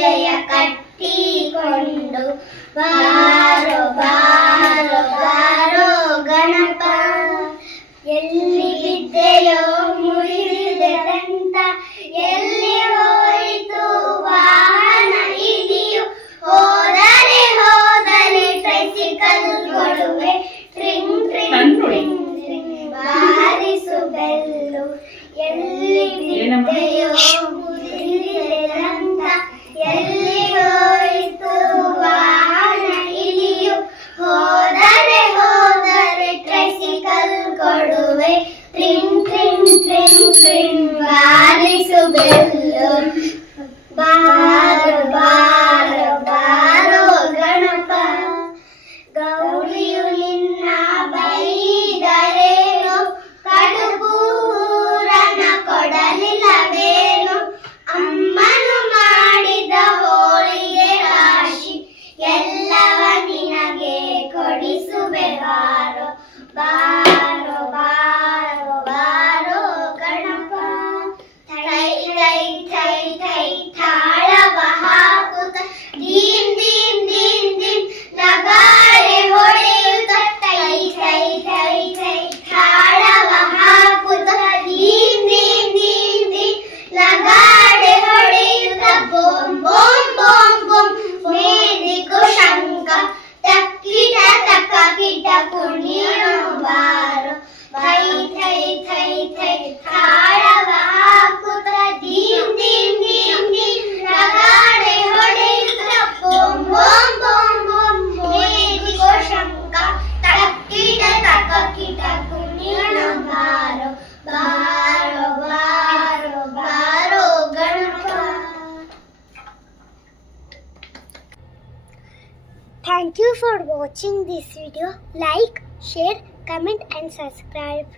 ಹೆಜ್ಜೆಯ ಕಟ್ಟಿಕೊಂಡು ಬಾರೋ ಬಾರೋ ಬಾರೋ ಗಣಪ. ಎಲ್ಲಿ ಬಿದ್ದೆಯೋ ಮುರಿದೆದಂತ, ಎಲ್ಲಿ ಹೋಯಿತು ವಾಹನ ಇದೆಯೋ, ಹೋದರೆ ಹೋದರೆ ಟ್ರೈಸಿಕಲ್ ಕೊಡುವೆ, ಟ್ರಿಂಗ್ ಟ್ರಿಂಗ್ ಟ್ರಿಂಗ್ ಟ್ರಿಂಗ್ ಬಾರಿಸು ಬೆಲ್ಲು. ಎಲ್ಲಿ ಬಿದ್ದೆಯೋ ಮುರಿದೆದಂತ, ಎಲ್ಲಿ ಹೋಯಿತು ವಾಹನ ಇದೆಯೋ, ಹೋದರೆ ಹೋದರೆ ಟ್ರೈಸಿಕಲ್ ಕೊಡುವೆ, ಟ್ರಿಂಗ್ ಟ್ರಿಂಗ್ ಟ್ರಿಂಗ್ ಟ್ರಿಂಗ್ ಬಾರಿಸು ಬೆಲ್ಲು. ಬಾರೋ ಬಾರೋ ಬಾರೋ ಗಣಪ. ಗೌರಿಯು ನಿನ್ನ ಬೈದರೇನು, ಕಡುಬೂರನ ಕೊಡಲಿಲ್ಲವೇನು, ಅಮ್ಮನು ಮಾಡಿದ ಹೋಳಿಗೆ ರಾಶಿ ಎಲ್ಲವ ನಿನಗೆ ಕೊಡಿಸುವೆ ಬಾರೋ ಬಾರೋ ಬಾರೋ ಬಾರೋ ಗಣಪ. ಥೈ ಥೈ ಥೈ ಥೈ ತಾಳವ ಹಾಕುತ್ತ, ದೀಮ್ ದೀಮ್ ದೀಮ್ ದೀಮ್ ನಗಾರೆ ಹೊಡೆಯುತ್ತ, ಥೈ ಥೈ ಥೈ ಥೈ ತಾಳವ ಹಾಕುತ್ತ, ದೀಮ್ ದೀಮ್ ದೀಮ್ ದೀಮ್ ನಗಾರೆ ಹೊಡೆಯುತ್ತ, ಬೋಮ್ ಬೋಮ್ ಬೋಮ್ ಬೋಮ್ ಮೇದಿಕು ಶಂಕ, ತಕ್ಕಿಟ ತಕ್ಕ ಕಿಟ ಕುಣಿಯೋ ಬಾರೋ. ಥೈ ಥೈ ಥೈ ಥೈ ತಾಳವ ಹಾಕುತ್ತ, ದೀಮ್ ದೀಮ್ ದೀಮ್ ದೀಮ್ ನಗಾಡೆ ಹೊಡೆಯುತ್ತ, ಬೋಮ್ ಬೋಮ್ ಬೋಮ್ ಬೋಮ್ ಮೇದಿಕೋ ಶಂಕ, ತಕ್ಕಿಟ ತಕ್ಕ ಕಿಟ ಕುಣಿಯೋ ಬಾರೋ ಬಾರೋ ಬಾರೋ ಬಾರೋ Ganapa. Thank you for watching this video. Like, share, comment and subscribe.